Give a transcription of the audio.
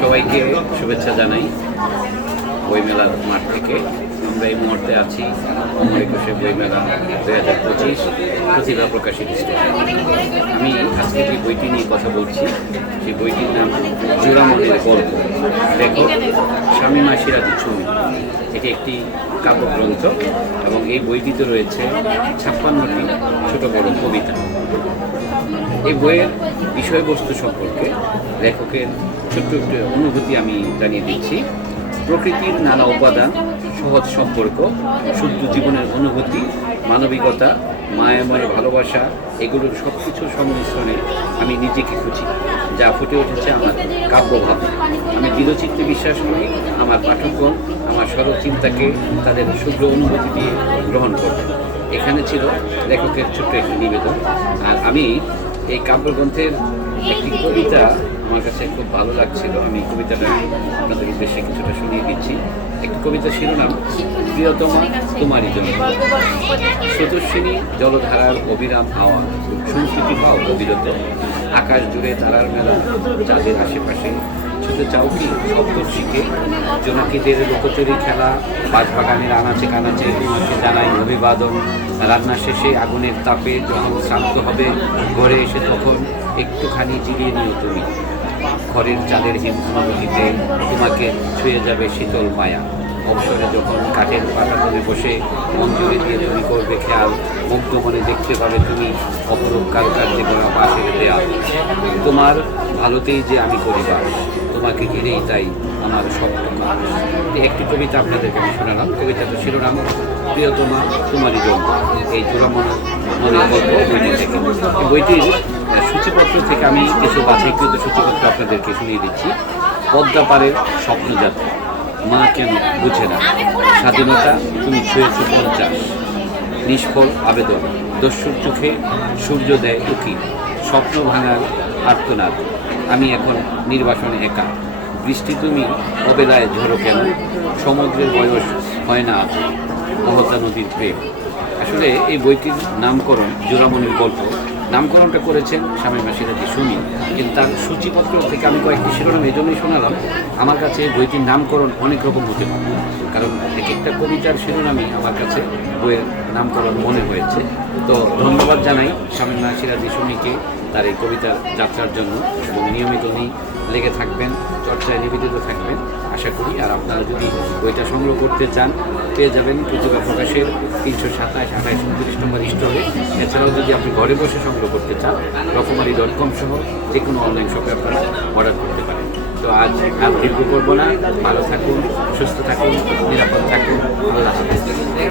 সবাইকে শুভেচ্ছা জানাই বইমেলার মাঠ থেকে। আমরা এই মুহূর্তে আছি অমর একুশে বইমেলা 2025 প্রতিভা প্রকাশিত স্টেশন। আমি আজকে যে বইটি নিয়ে কথা বলছি সেই বইটির নাম জোড়ামণির গল্প, লেখক শামীমা সিরাজি সুমি। এটি একটি কাব্যগ্রন্থ এবং এই বইটিতে রয়েছে 56টি ছোট বড় কবিতা। এই বইয়ের বিষয়বস্তু সম্পর্কে লেখকের ছোট্ট একটি অনুভূতি আমি জানিয়ে দিচ্ছি। প্রকৃতির নানা উপাদান, সহজ সম্পর্ক, শুদ্ধ জীবনের অনুভূতি, মানবিকতা, মায়াময় ভালোবাসা, এগুলোর সব কিছুর সংমিশ্রণে আমি নিজেকে খুঁজি, যা ফুটে উঠেছে আমার কাব্যভাবে। আমি দৃঢ়চিত্তে বিশ্বাস করি আমার পাঠকগণ আমার সরল চিন্তাকে তাদের শুভ্র অনুভূতি দিয়ে গ্রহণ করবে। এখানে ছিল লেখকের ছোট্ট একটি নিবেদন। আর আমি এই কাব্যগ্রন্থের একটি কবিতা আমার কাছে খুব ভালো লাগছিল। আমি কবিতাটা আপনাদের উদ্দেশ্যে কিছুটা শুনিয়ে দিচ্ছি। একটি কবিতার শিরোনাম প্রিয়তমা তোমারই জন্য। স্রোতস্বিনী জলধারার অবিরাম হাওয়া, সংস্কৃতি পাও অবিরত, আকাশ জুড়ে তারার মেলা, চাঁদের আশেপাশে ছুটে চাও কি সপ্তর্ষিকে, জোনাকিদের লোকচুরি খেলা, বাঁশবাগানের আনাচে কানাচে তোমাকে জানাই অভিবাদন। রান্না শেষে আগুনের তাপে যখন শ্রান্ত হবে ঘরে এসে তখন একটুখানি জিরিয়ে নিও তুমি। ঘরের চাঁদের হিমভূমিতে তোমাকে ছুঁয়ে যাবে শীতল মায়া। অবসরে যখন কাঠের পাতা তুলে বসে মন জুড়ে দিয়ে তুমি করবে খেয়াল, মুগ্ধ মনে দেখতে পাবে তুমি অপরূপ কারুকার্যে গড়া বাঁশের দেয়াল। তোমার ভালোতেই যে আমি করি বাস, তোমাকে ঘিরেই তাই আমার স্বপ্ন। একটি কবিতা আপনাদেরকে আমি শোনালাম। কবিতাটা শিরোনাম প্রিয়তমা তোমারই জন্য। এই জোড়ামণির গল্প বইটি থেকে। বইটির সূচিপত্র থেকে আমি কিছু বাছাইকৃত সূচিপত্র আপনাদেরকে শুনিয়ে দিচ্ছি। পদ্মাপাড়ের স্বপ্নযাত্রা, মা কেন বুঝে না, স্বাধীনতা তুমি ছুঁয়েছ 50, নিষ্ফল আবেদন, দস্যুর চোখে সূর্য দেয় উকি, স্বপ্ন ভাঙার আর্তনাদ, আমি এখন নির্বাসনে একা, বৃষ্টি তুমি অবেলায় ঝরো কেন, সমুদ্রের বয়স হয় না মহতা নদীর প্রেম। আসলে এই বইটির নামকরণ জোড়ামণির গল্প, নামকরণটা করেছেন শামীমা সিরাজি সুমি। কিন্তু তার সূচিপত্র থেকে আমি কয়েকটি শিরোনাম এই জন্যই শোনালাম, আমার কাছে বইটির নামকরণ অনেক রকম হতে পারে, কারণ এক একটা কবিতার শিরোনামই আমার কাছে বইয়ের নামকরণ মনে হয়েছে। তো ধন্যবাদ জানাই শামীমা সিরাজি সুমিকে তার এই কবিতার যাত্রার জন্য, এবং নিয়মিত উনি লেগে থাকবেন, চর্চায় নিবেদিত থাকবেন আশা করি। আর আপনারা যদি বইটা সংগ্রহ করতে চান পেয়ে যাবেন প্রতিভা প্রকাশের 327, 28, 29 নম্বর স্টোরে। এছাড়াও যদি আপনি ঘরে বসে সংগ্রহ করতে চান রকমারি.com সহ যে কোনো অনলাইন শপে আপনারা অর্ডার করতে পারেন। তো আজ আর দীর্ঘ করবো না, ভালো থাকুন, সুস্থ থাকুন, নিরাপদ থাকুন, আল্লাহ হাফেজ।